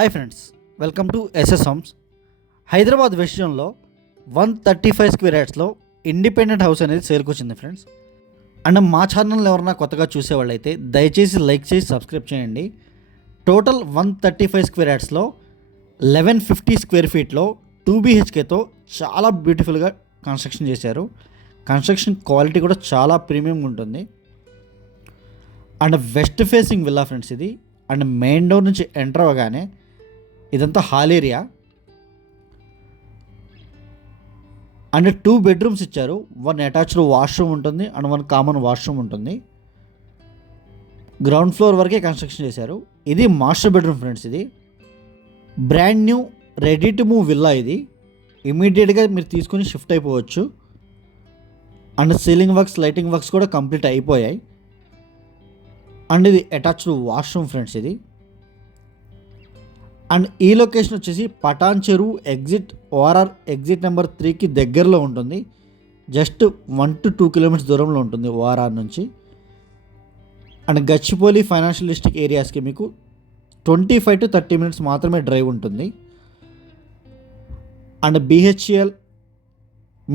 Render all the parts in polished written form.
Hi friends, welcome to SS homes. Hyderabad west జోన్లో 135 square యార్డ్స్లో independent house అనేది సేల్కి వచ్చింది ఫ్రెండ్స్. అండ్ మా ఛానల్ ఎవరన్నా కొత్తగా చూసేవాళ్ళైతే దయచేసి లైక్ చేసి సబ్స్క్రైబ్ చేయండి. టోటల్ 135 స్క్వేర్ యార్డ్స్లో 1150 స్క్వేర్ ఫీట్లో 2 BHKతో చాలా బ్యూటిఫుల్గా కన్స్ట్రక్షన్ చేశారు. కన్స్ట్రక్షన్ క్వాలిటీ కూడా చాలా ప్రీమియంగా ఉంటుంది. And west facing villa friends ఇది. అండ్ మెయిన్ డోర్ నుంచి ఎంటర్ అవ్వగానే ఇదంతా హాల్ ఏరియా. అండ్ 2 బెడ్రూమ్స్ ఇచ్చారు. 1 అటాచ్డ్ వాష్రూమ్ ఉంటుంది అండ్ 1 కామన్ వాష్రూమ్ ఉంటుంది. గ్రౌండ్ ఫ్లోర్ వరకే కన్స్ట్రక్షన్ చేశారు. ఇది మాస్టర్ బెడ్రూమ్ ఫ్రెండ్స్. ఇది brand new ready to move villa. ఇది ఇమీడియట్గా మీరు తీసుకొని షిఫ్ట్ అయిపోవచ్చు. And ceiling works, lighting works కూడా కంప్లీట్ అయిపోయాయి. అండ్ ఇది అటాచ్డ్ వాష్రూమ్ ఫ్రెండ్స్. ఇది అండ్ ఈ లొకేషన్ వచ్చేసి పటాన్ చెరువు ఎగ్జిట్ ఓఆర్ఆర్ ఎగ్జిట్ నెంబర్ 3కి దగ్గరలో ఉంటుంది. జస్ట్ 1 to 2 కిలోమీటర్స్ దూరంలో ఉంటుంది ఓఆర్ఆర్ నుంచి. అండ్ గచ్చిపోలి ఫైనాన్షియల్ డిస్ట్రిక్ట్ ఏరియాస్కి మీకు 25 to 30 మినిట్స్ మాత్రమే డ్రైవ్ ఉంటుంది. అండ్ BHEL,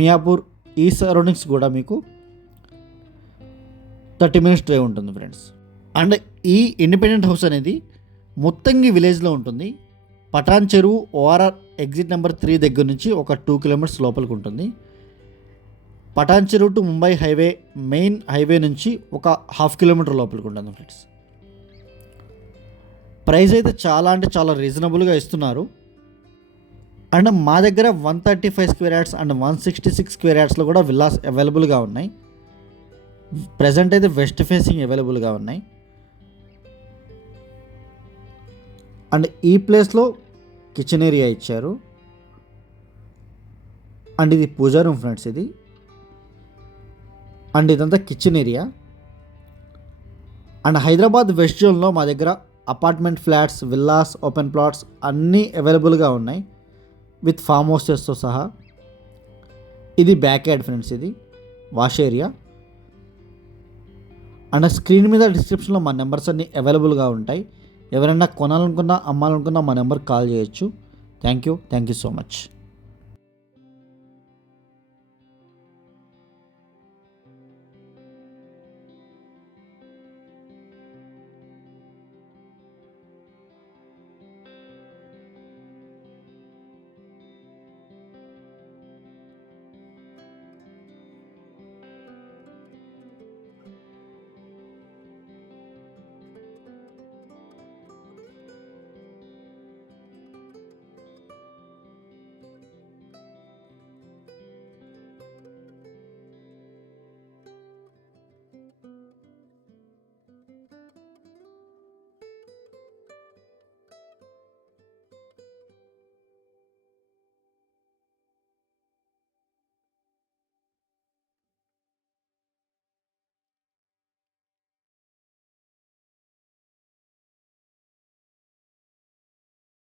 మియాపూర్ ఈ సరౌండింగ్స్ కూడా మీకు 30 మినిట్స్ డ్రైవ్ ఉంటుంది ఫ్రెండ్స్. అండ్ ఈ ఇండిపెండెంట్ హౌస్ అనేది ముత్తంగి విలేజ్లో ఉంటుంది. పటాన్ చెరువు ఓఆర్ఆర్ ఎగ్జిట్ నెంబర్ 3 దగ్గర నుంచి ఒక 2 కిలోమీటర్స్ లోపలికి ఉంటుంది. పటాన్ చెరువు to Mumbai highway, main highway నుంచి ఒక 1/2 కిలోమీటర్ లోపలికి ఉంటుంది ఫ్రెండ్స్. ప్రైస్ అయితే చాలా అంటే చాలా రీజనబుల్గా ఇస్తున్నారు. అండ్ మా దగ్గర 135 స్క్వేర్ యార్డ్స్ అండ్ 166 స్క్వేర్ యార్డ్స్లో కూడా విల్లాస్ అవైలబుల్గా ఉన్నాయి. ప్రజెంట్ అయితే వెస్ట్ ఫేసింగ్ అవైలబుల్గా ఉన్నాయి. అండ్ ఈ ప్లేస్లో కిచెన్ ఏరియా ఇచ్చారు. అండ్ ఇది పూజా రూమ్ ఫ్రెండ్స్. ఇది అండ్ ఇదంతా kitchen area. And Hyderabad west జోన్లో మా దగ్గర apartment flats, villas, open plots అన్నీ అవైలబుల్గా ఉన్నాయి విత్ ఫామ్ హౌసెస్తో సహా. ఇది బ్యాక్ యార్డ్ ఫ్రెండ్స్. ఇది వాష్ ఏరియా. అండ్ స్క్రీన్ మీద డిస్క్రిప్షన్లో మా నెంబర్స్ అన్నీ అవైలబుల్గా ఉంటాయి. ఎవరైనా కొనాలనుకున్నా, అమ్మాలనుకున్నా మా నెంబర్కి కాల్ చేయొచ్చు. Thank you so much.